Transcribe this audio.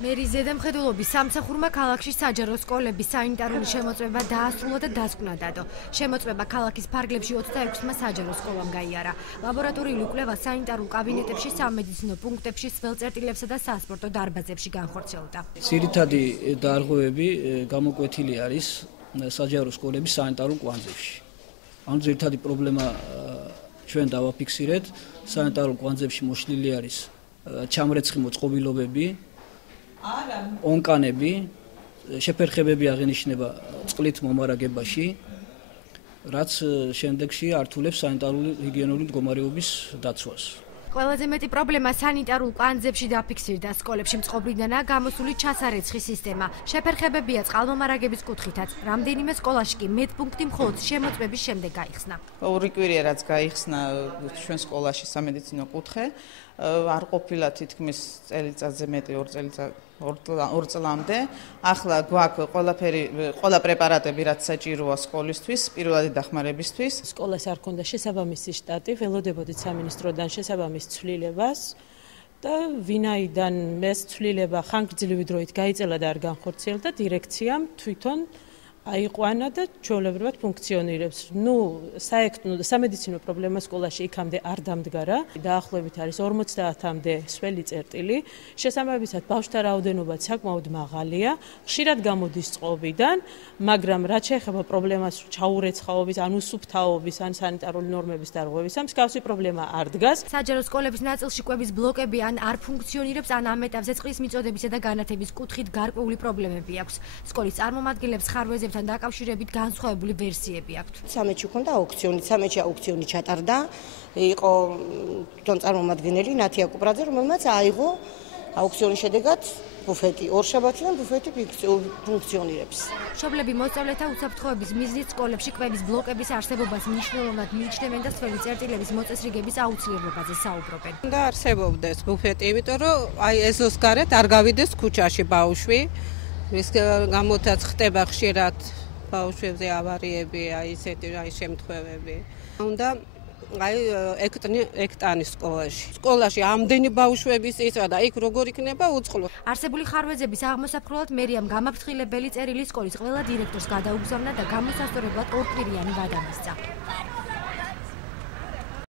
მერის ზედამხედველობის სამსახურმა ქალაქში საჯარო სკოლების სანიტარული შემოწმება დაასრულა და დასკვნა დადო. შემოწმება ქალაქის ფარგლებში 26-მა საჯარო სკოლამ გაიარა. ლაბორატორიული კვლევა სანიტარულ კაბინეტებში, სამედიცინო პუნქტებში, სველწერტილებსა და სასპორტო დარბაზებში განხორციელდა. ძირითადი დარღვევები გამოკვეთილი არის საჯარო სკოლების სანიტარულ კვანძებში. ანუ ძირითადი პრობლემა ჩვენ დავაფიქსირეთ, სანიტარულ კვანძებში მოშლილი არის ჩამრეცხი მოწყობილობები, ონკანები, შეფერხებები აღინიშნება წყლით მომარაგებაში, რაც შემდეგში ართულებს სანიტარული ჰიგიენური მდგომარეობის დაცვას. ყველაზე მეტი პრობლემა სანიტარულ კვანძებში დაფიქსირდა. სკოლებში მწყობრიდანაა გამოსული ჩასარეცხის სისტემა. შეფერხებებია წყალმომარაგების კუთხითაც. რამდენიმე სკოლაში კი медპუნქტი მხოლოდ შემოწმების შემდეგ გაიხსნა. ორი კვირია რაც გაიხსნა ჩვენ სკოლაში სამედიცინო კუთხე, არ ყოფილა თითქმის წელიწადზე მეტი 2 წლამდე. ახლა გვაქვს ყველა პრეპარატები რაც საჭიროა სკოლისთვის, პირველადი დახმარებისთვის. სკოლას არ ქონდა შესაბამისი შტატი, ველოდებოდით სამინისტროდან შესაბამის ცვლილებას და ვინაიდან ეს ცვლილება ხანგრძლივი დროით გაიწელა და არ განხორციელდა, დირექციამ თვითონ აიყვანა და ჩვეულებრივად ფუნქციონირებს. სამედიცინო პრობლემა სკოლაში იქამდე არ დამდგარა. დაახლოებით არის 50-მდე სველი წერტილი. შესაბამისად ბავშვთა რაოდენობაც საკმაოდ მაღალია. ხშირად გამოდის წყობიდან, მაგრამ რაც შეეხება პრობლემას ჩაურეცხაობის, ან უსუფთავობის, ან სანიტარული ნორმების დარღვევისა, მსგავსი პრობლემა არ დგას. საჯარო სკოლების ნაწილში კვების ბლოკები ან არ ფუნქციონირებს, ან ამ ეტაპზე წყლის მიწოდებისა და განათების კუთხით გარკვეული პრობლემები აქვს. სკოლის წარმომადგენლებს ხარვეზებთან დაკავშირებით განსხვავებული ვერსიები აქვთ. სამეთში ქონდა აუქციონი, სამეთში აუქციონი ჩატარდა. იყო თვითონ წარმომადგენელი ნათია კუპრაძე, რომელმაც აიღო აუქციონის შედეგად ბუფეტი. ორშაბათიდან ბუფეტი ფუნქციონირებს. მშობლები მოსწავლეთა უსაფრთხოების მიზნით სკოლებში კვების ბლოკების არსებობას მნიშვნელოვნად მიიჩნევენ და სველი წერტილების მოწესრიგების აუცილებლობაზე საუბრობენ. და არსებობდეს ბუფეტი, იმიტომ რომ ეზოს გარეთ არ გავიდეს ქუჩაში ბავშვი. რის გამოთაც ხდება ხშირად ბავშვებზე ავარიები, ისეთი შემთხვევები. უნდა ექტანი სკოლაში ამდენი ბავშვების ისრა და იქ როგორ იქნება უწყლო. არსებული ხარვეზების აღმოსაფრთხებლად მერიამ გამაფრთხილებელი წერილი სკოლის ყველა დირექტორს გადაუგზავნა და გამოსასწორებლად ორკვირიანი ვადა მისცა.